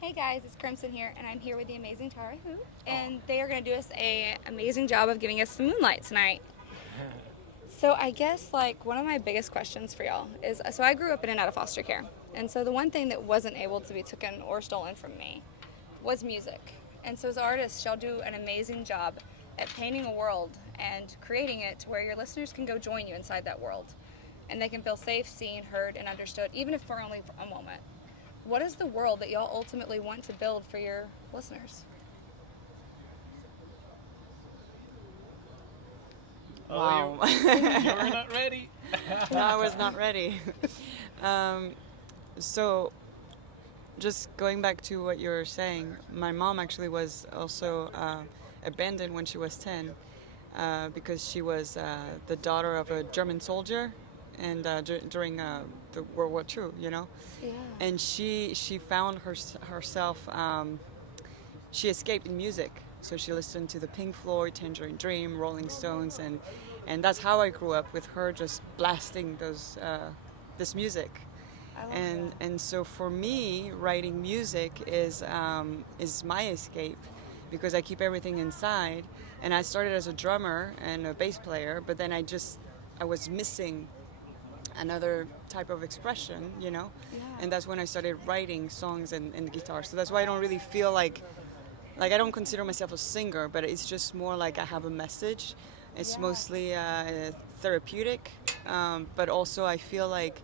Hey guys, it's Crimson here, and I'm here with the amazing Tarah, and they are going to do us a amazing job of giving us some Moonlight tonight. So I guess like one of my biggest questions for y'all is, so I grew up in and out of foster care, and so the one thing that wasn't able to be taken or stolen from me was music. And so as artists, y'all do an amazing job at painting a world and creating it to where your listeners can go join you inside that world, and they can feel safe, seen, heard, and understood, even if for only a moment. What is the world that y'all ultimately want to build for your listeners? Wow. You were not ready. No, I was not ready. um, so, just going back to what you were saying, my mom actually was also abandoned when she was 10 because she was the daughter of a German soldier and during the World War II, you know? Yeah. And she found herself, she escaped in music. So she listened to the Pink Floyd, Tangerine Dream, Rolling Stones, and that's how I grew up, with her just blasting this music. I love And that. and so for me, writing music is my escape, because I keep everything inside. And I started as a drummer and a bass player, but then I was missing another type of expression, you know. Yeah. And that's when I started writing songs and guitar. So that's why I don't really feel like I don't consider myself a singer, but it's just more like I have a message. It's Yeah. mostly therapeutic, but also I feel like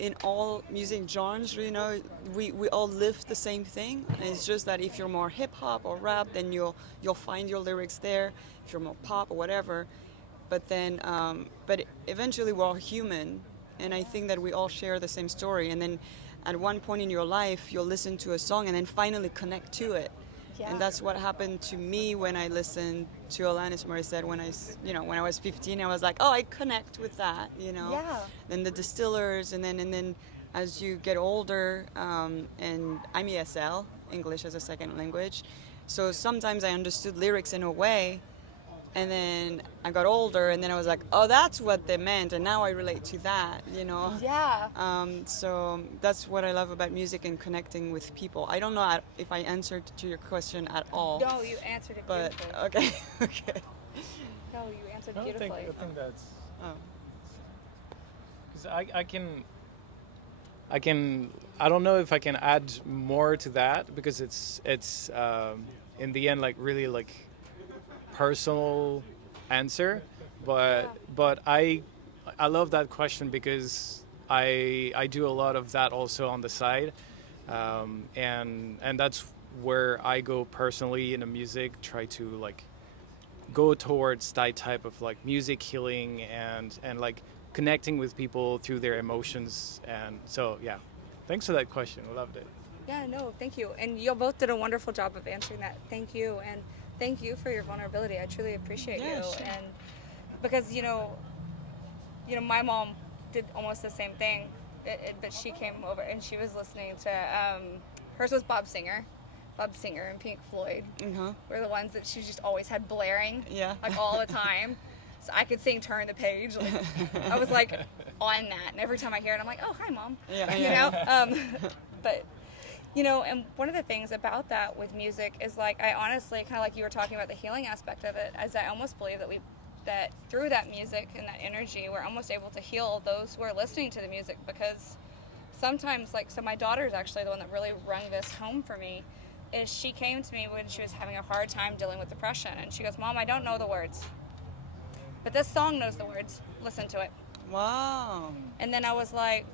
in all music genres, you know, we all live the same thing. And it's just that if you're more hip hop or rap, then you'll find your lyrics there. If you're more pop or whatever, but eventually we're all human, and I think that we all share the same story. And then at one point in your life, you'll listen to a song and then finally connect to it. Yeah. And that's what happened to me when I listened to Alanis Morissette when I was 15. I was like, oh, I connect with that, you know. Yeah. Then the Distillers, and then as you get older, and I'm ESL, English as a second language, so sometimes I understood lyrics in a way, and then I got older, and then I was like, oh, that's what they meant, and now I relate to that, you know. Yeah. So that's what I love about music and connecting with people. I don't know if I answered to your question at all, No, you answered it but beautifully. okay, okay. No, you answered I think beautifully. that's Oh, because I can I don't know if I can add more to that, because it's in the end like really like personal answer, Yeah. but I love that question because I do a lot of that also on the side, and that's where I go personally in the music, try to like go towards that type of like music healing and like connecting with people through their emotions. And so yeah, thanks for that question, I loved it. Yeah, no, thank you. And you both did a wonderful job of answering that. Thank you. And thank you for your vulnerability. I truly appreciate yeah, you. sure. And because, my mom did almost the same thing, but she came over and she was listening to, hers was Bob Singer. Bob Singer and Pink Floyd Uh-huh. were the ones that she just always had blaring, Yeah. like all the time. So I could sing Turn the Page. Like, I was like on that. And every time I hear it, I'm like, oh, hi, Mom. Yeah, You yeah. know? But and one of the things about that with music is like I honestly kind of like you were talking about the healing aspect of it, as I almost believe that through that music and that energy, we're almost able to heal those who are listening to the music, because sometimes so my daughter is actually the one that really rung this home for me. Is she came to me when she was having a hard time dealing with depression, and she goes, Mom, I don't know the words, but this song knows the words. Listen to it. Wow. And then I was like,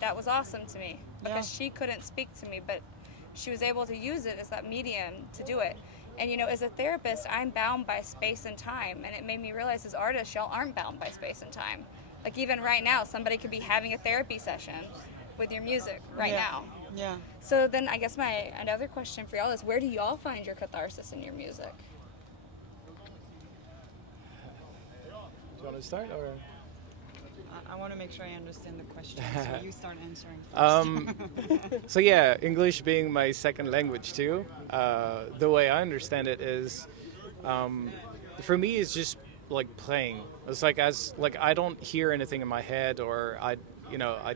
that was awesome to me, Yeah. because she couldn't speak to me, but she was able to use it as that medium to do it. And as a therapist, I'm bound by space and time, and it made me realize as artists, y'all aren't bound by space and time. Like even right now, somebody could be having a therapy session with your music right Yeah. now. Yeah. So then I guess my another question for y'all is, where do y'all find your catharsis in your music? Do you want to start or? I want to make sure I understand the question, so you start answering first. So yeah, English being my second language too, the way I understand it is, for me, it's just like playing. It's like as like I don't hear anything in my head, or I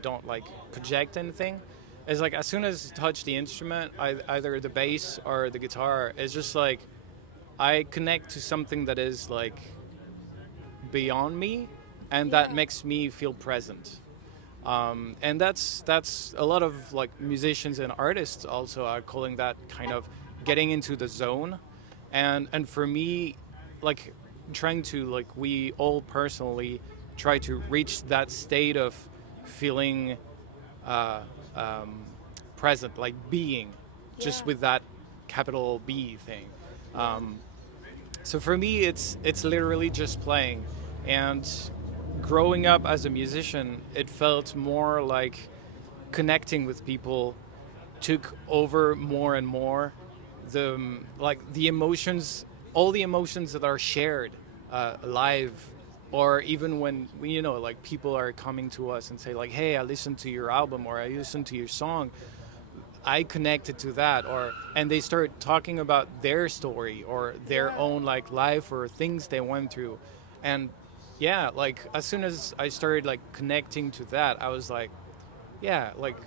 don't like project anything. It's like as soon as I touch the instrument, either the bass or the guitar, it's just like I connect to something that is like beyond me, and that Yeah. makes me feel present. And that's a lot of like musicians and artists also are calling that kind of getting into the zone. And for me, like trying to like we all personally try to reach that state of feeling uh, um, present, like being, Yeah. just with that capital B thing. Yeah. So for me, it's literally just playing, and growing up as a musician, it felt more like connecting with people took over more and more. Like the emotions, all the emotions that are shared live, or even when like people are coming to us and say like, "Hey, I listened to your album," or "I listened to your song." I connected to that, or and they start talking about their story or their Yeah. own like life or things they went through, and yeah, like as soon as I started like connecting to that, I was like, yeah, like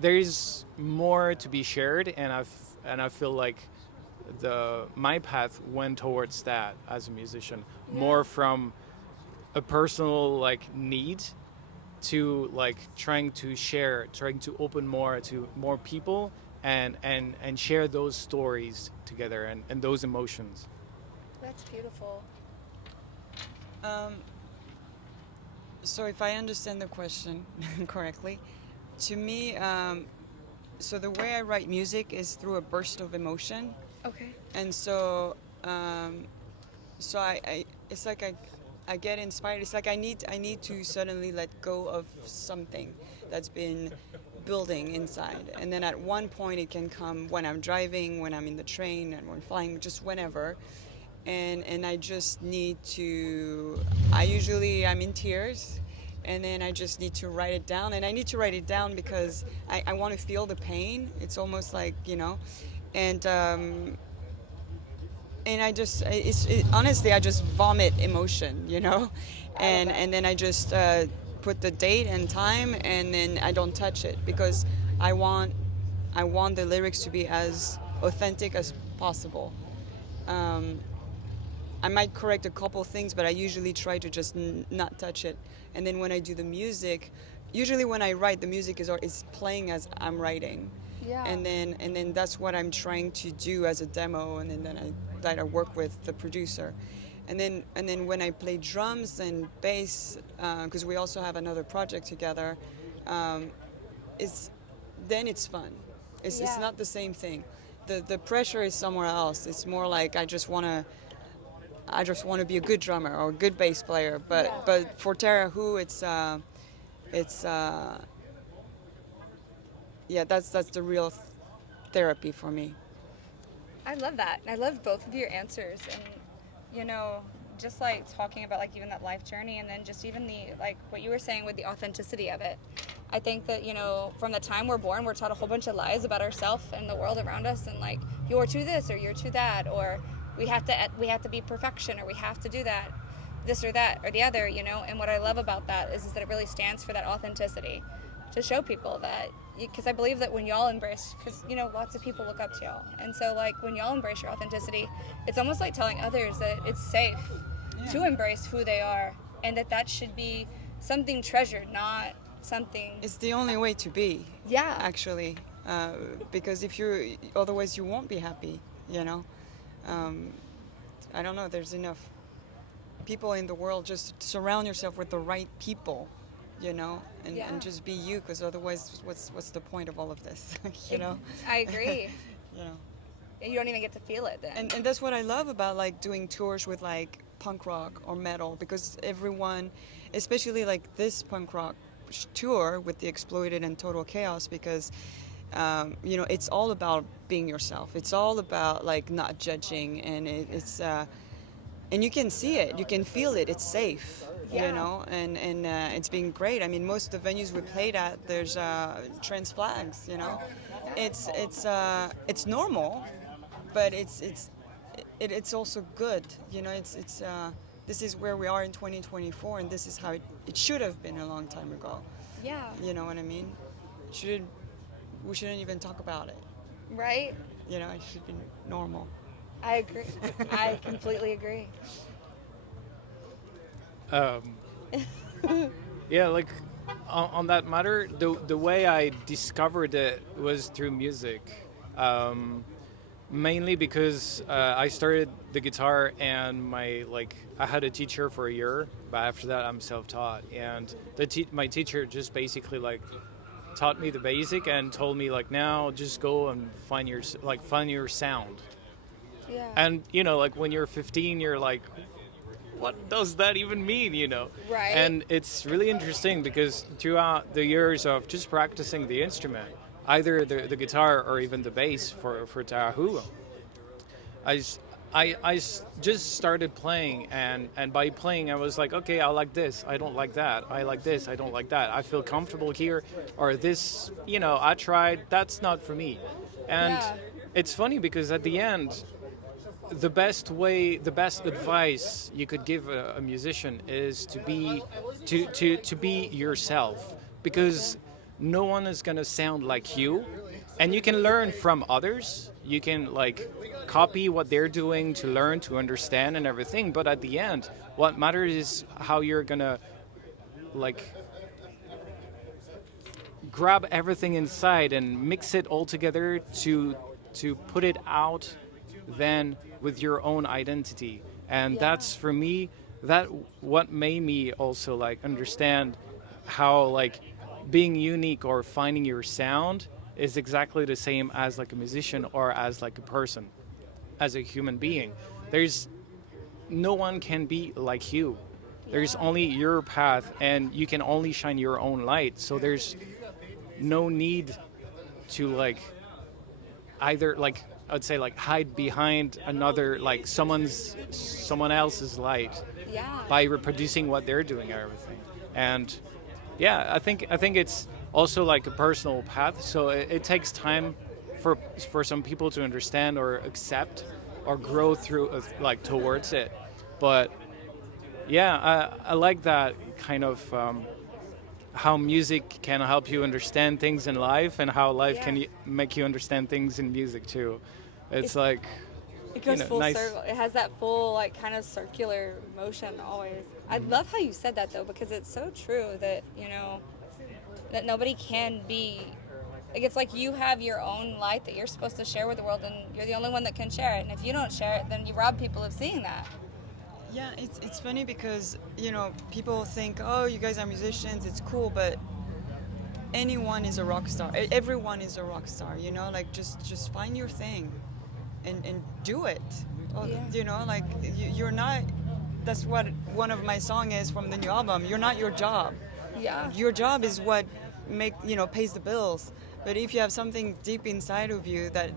there's more to be shared, and I feel like the my path went towards that as a musician, Yeah. more from a personal like need to like trying to share, trying to open more to more people, and share those stories together, and those emotions. That's beautiful. Um, so if I understand the question correctly, to me, so the way I write music is through a burst of emotion, Okay. and um, so I it's like I get inspired. It's like I need to suddenly let go of something that's been building inside, and then at one point it can come when I'm driving, when I'm in the train, and when flying, just whenever, and I just need to. I'm in tears. And then I just need to write it down. And I need to write it down because I want to feel the pain. It's almost like, and I just honestly I just vomit emotion, I love that. and then I just put the date and time, and then I don't touch it because I want I want the lyrics to be as authentic as possible. Um, I might correct a couple things, but I usually try to just not touch it. And then when I do the music, usually when I write, the music is playing as I'm writing, Yeah. and then that's what I'm trying to do as a demo, and then I work with the producer, and then when I play drums and bass, because we also have another project together, um, it's then it's fun. It's Yeah. not the same thing. The pressure is somewhere else. It's more like I just want to be a good drummer or a good bass player. But Yeah. but for Tarah, who it's yeah, that's the real therapy for me. I love that. I love both of your answers, and you know, just like talking about like even that life journey, and then just even the like what you were saying with the authenticity of it. I think that from the time we're born, we're taught a whole bunch of lies about ourselves and the world around us, and like you're to this or you're to that, or we have to be perfection, or we have to do that, this or that or the other. And what I love about that is that it really stands for that authenticity, to show people that, because I believe that when y'all embrace, because lots of people look up to y'all, and so like when y'all embrace your authenticity, it's almost like telling others that it's safe to embrace who they are, and that should be something treasured, not something. It's the only way to be, Yeah. actually, because if you otherwise you won't be happy. You know, um, I don't know. There's enough people in the world. Just surround yourself with the right people, and, Yeah. and just be you, because otherwise, what's the point of all of this? you know, I agree. you know. You don't even get to feel it then. And that's what I love about like doing tours with like punk rock or metal, because everyone, especially like this punk rock tour with the Exploited and Total Chaos, because it's all about being yourself. It's all about like not judging, and and you can see it, you can feel it. It's safe, Yeah. and it's been great. I mean, most of the venues we played at, there's trans flags. It's normal, but it's also good. It's this is where we are in 2024, and this is how it should have been a long time ago. Yeah. You know what I mean? Should we shouldn't even talk about it. Right? You know, it should be normal. I agree. I completely agree. Um, yeah, like on that matter, the way I discovered it was through music. Um, Mainly because I started the guitar and I had a teacher for a year, but after that I'm self-taught, and my teacher just basically like taught me the basic and told me like now just go and find your sound. Yeah. And like when you're 15 you're like, what does that even mean, Right. And it's really interesting because throughout the years of just practicing the instrument, either the guitar or even the bass for Tarah, I, s- just started playing, and by playing, I was like, okay, I like this, I don't like that, I like this, I don't like that, I feel comfortable here, or this, I tried, that's not for me. And Yeah. it's funny because at the end, the best advice you could give a musician is to be yourself, because no one is gonna sound like you, and you can learn from others. You can like copy what they're doing to learn, to understand, and everything. But at the end, what matters is how you're gonna like grab everything inside and mix it all together to put it out then with your own identity. And Yeah. that's for me that what made me also like understand how like being unique or finding your sound is exactly the same as like a musician or as like a person, as a human being. There's no one can be like you. There's Yeah. only your path, and you can only shine your own light. So there's no need to like either like I'd say like hide behind another like someone else's light Yeah. by reproducing what they're doing and everything. And yeah, I think it's also like a personal path. So it takes time for some people to understand or accept or grow through like towards it. But yeah, I like that kind of how music can help you understand things in life, and how life Yeah. can make you understand things in music too. It's It's- like It goes full nice. circle. It has that full, like, kind of circular motion always. I love how you said that, though, because it's so true that, that nobody can be. Like, it's like you have your own light that you're supposed to share with the world, and you're the only one that can share it. And if you don't share it, then you rob people of seeing that. Yeah, it's funny because people think, oh, you guys are musicians, it's cool, but anyone is a rock star. Everyone is a rock star. Like just find your thing, and do it. Oh, Yeah. like you're not. That's what one of my song is from the new album. You're not your job. Yeah. Your job is what pays the bills. But if you have something deep inside of you that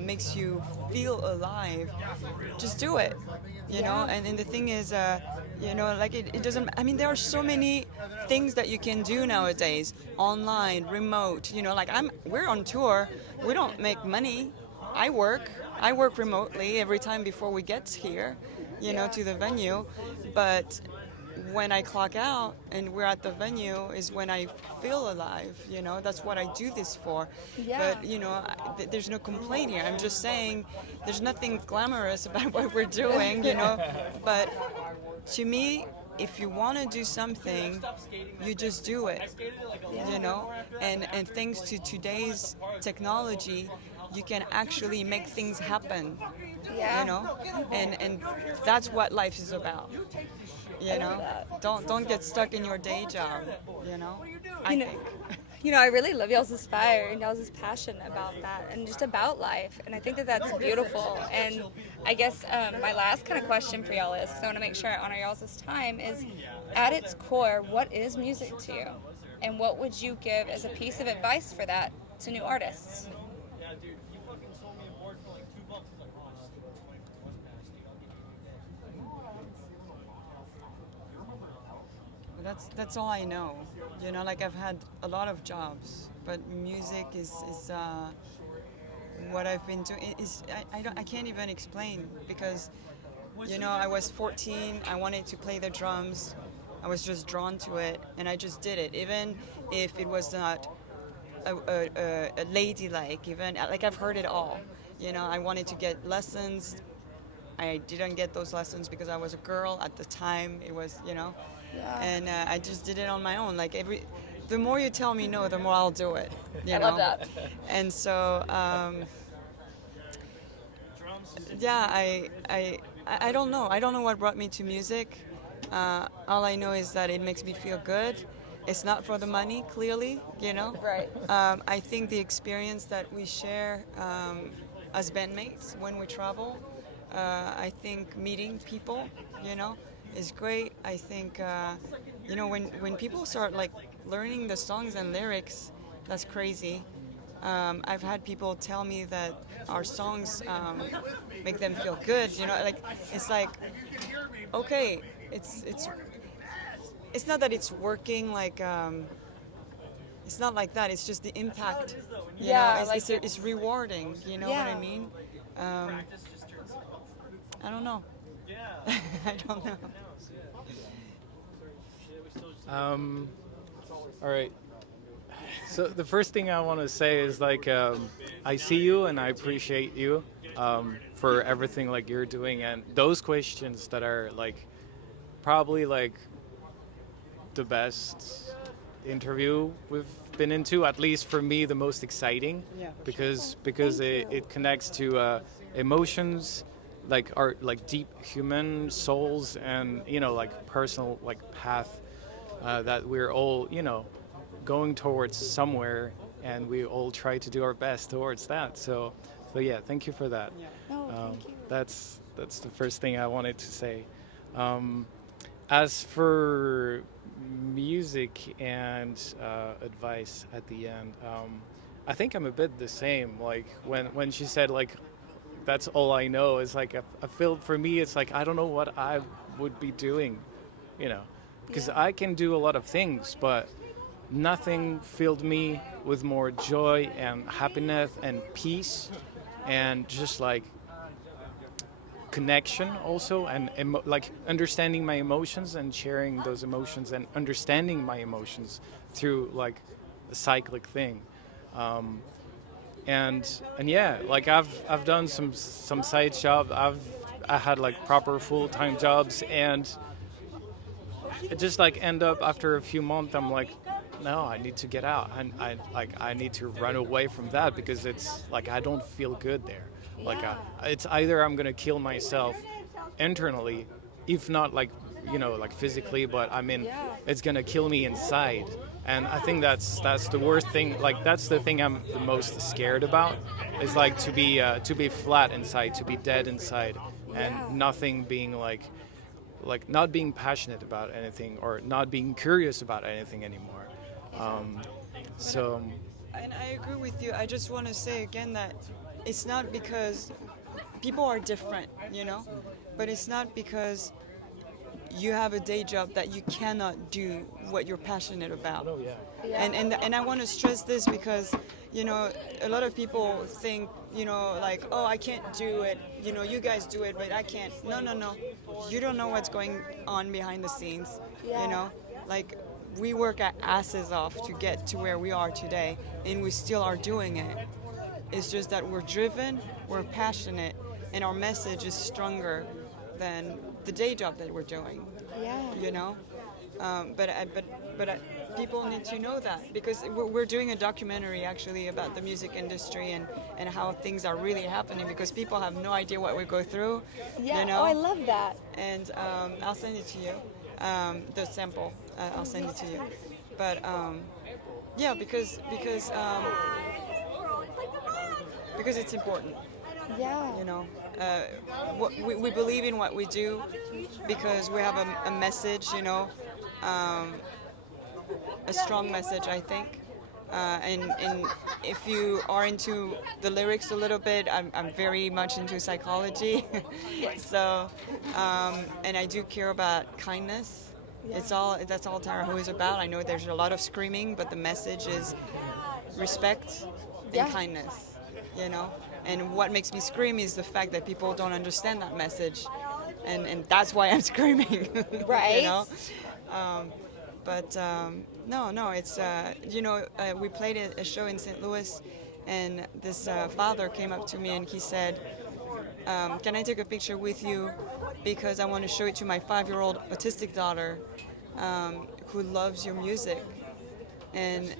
makes you feel alive, just do it. And the thing is, like it doesn't. I mean, there are so many things that you can do nowadays, online, remote. Like we're on tour. We don't make money. I work remotely every time before we get here, to the venue. But when I clock out and we're at the venue is when I feel alive. That's what I do this for. Yeah. But there's no complaint here. I'm just saying there's nothing glamorous about what we're doing. But to me, if you want to do something, you just do it. And thanks to today's technology, you can actually make things happen. Yeah. And that's what life is about. I love that. Don't get stuck in your day job. I think. I really love y'all's fire and y'all's passion about that and just about life. And I think that that's beautiful. And I guess my last kind of question for y'all is, because I want to make sure I honor y'all's time, is at its core, what is music to you? And what would you give as a piece of advice for that to new artists? That's all I know. Like I've had a lot of jobs, but music is what I've been doing. I can't even explain because You know, I was 14, I wanted to play the drums. I was just drawn to it, and I just did it, even if it was not a ladylike, even like I've heard it all. You know, I wanted to get lessons. I didn't get those lessons because I was a girl at the time. It was, you know, Yeah. and I just did it on my own. Like the more you tell me no, the more I'll do it. You I know? love that. And so, yeah, I don't know. I don't know what brought me to music. All I know is that it makes me feel good. It's not for the money, clearly, you know. Right. I think the experience that we share as bandmates when we travel, I think meeting people, you know, is great. I think, you know, when people start like learning the songs and lyrics, that's crazy. I've had people tell me that our songs make them feel good. You know, like it's like, okay, it's not that it's working like. It's not like that. It's just the impact. You Yeah, know, like it's rewarding. You know what I Yeah. mean? Um, I don't know. I don't know. All right. So the first thing I want to say is like I see you and I appreciate you for everything like you're doing, and those questions that are like probably like the best interview we've been into, at least for me the most exciting, Yeah, for because it connects to emotions, like our like deep human souls, and you know like personal like path that we're all, you know, going towards somewhere, and we all try to do our best towards that. So yeah, thank you for that. No, thank you. That's the first thing I wanted to say. Um, as for music and advice at the end, I think I'm a bit the same. Like when she said like that's all I know, is like I feel for me it's like I don't know what I would be doing, you know, because Yeah. I can do a lot of things, but nothing filled me with more joy and happiness and peace and just like connection also, and like understanding my emotions and sharing those emotions and understanding my emotions through like a cyclic thing. um, and yeah, like I've done some side job. I had like proper full-time jobs, and it just like end up after a few months I'm like, no, I need to get out, and I need to run away from that because it's like I don't feel good there. Like Yeah. it's either I'm gonna kill myself internally, if not like, you know, like physically, but I mean Yeah. it's gonna kill me inside. And I think that's the worst thing. Like that's the thing I'm the most scared about, is like to be flat inside, to be dead inside, and Yeah. nothing being like not being passionate about anything or not being curious about anything anymore. Um, so And I agree with you. I just want to say again that it's not because people are different, you know, but it's not because you have a day job that you cannot do what you're passionate about. oh yeah, Yeah. And I want to stress this because, you know, a lot of people think, you know, like, oh, I can't do it. You know, you guys do it, but I can't. No, no, no. You don't know what's going on behind the scenes. Yeah. You know, like we work our asses off to get to where we are today, and we still are doing it. It's just that we're driven, we're passionate, and our message is stronger than the day job that we're doing. Yeah. You know, but people need to know that because we're doing a documentary actually about the music industry and how things are really happening because people have no idea what we go through. Yeah. You know, Oh, I love that. and I'll send it to you, the sample. I'll send it to you. But yeah, because it's important. Yeah. You know, we believe in what we do because we have a message. You know, a strong message, I think. And if you are into the lyrics a little bit, I'm very much into psychology. So, and I do care about kindness. That's all Tarah is about. I know there's a lot of screaming, but the message is respect and Yeah. kindness. You know, and what makes me scream is the fact that people don't understand that message. and that's why I'm screaming. Right. You know. No, it's we played a show in St. Louis, and this father came up to me and he said, "Can I take a picture with you? Because I want to show it to my 5-year-old autistic daughter, who loves your music." And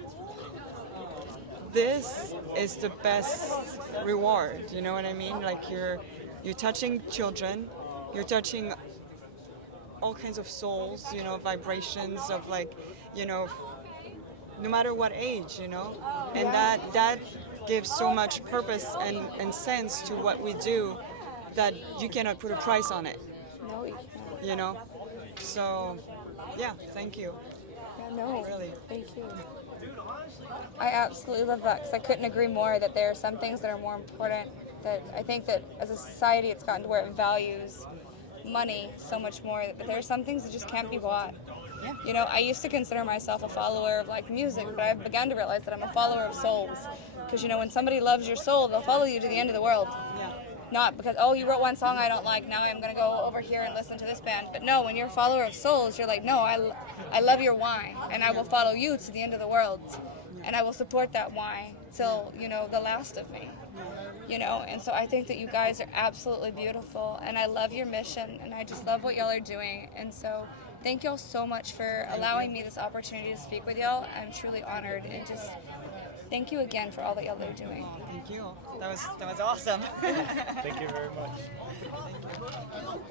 this is the best reward. You know what I mean? Like you're touching children, you're touching all kinds of souls, vibrations of like, no matter what age, and that gives so much purpose and sense to what we do that you cannot put a price on it, No, you can't. So yeah, thank you. Yeah, no. Really. Thank you. I absolutely love that because I couldn't agree more that there are some things that are more important. That I think that as a society, it's gotten to where it values money so much more. But there are some things that just can't be bought. Yeah. I used to consider myself a follower of like music, but I've begun to realize that I'm a follower of souls. Because when somebody loves your soul, they'll follow you to the end of the world. Yeah. Not because, oh, you wrote one song I don't like, now I'm going to go over here and listen to this band. But no, when you're a follower of souls, you're like, no, I love your why, and I will follow you to the end of the world. And I will support that why till, the last of me. And so I think that you guys are absolutely beautiful, and I love your mission, and I just love what y'all are doing. And so thank y'all so much for allowing me this opportunity to speak with y'all. I'm truly honored, and just thank you again for all that y'all are doing. Thank you. That was awesome. Thank you very much. Thank you.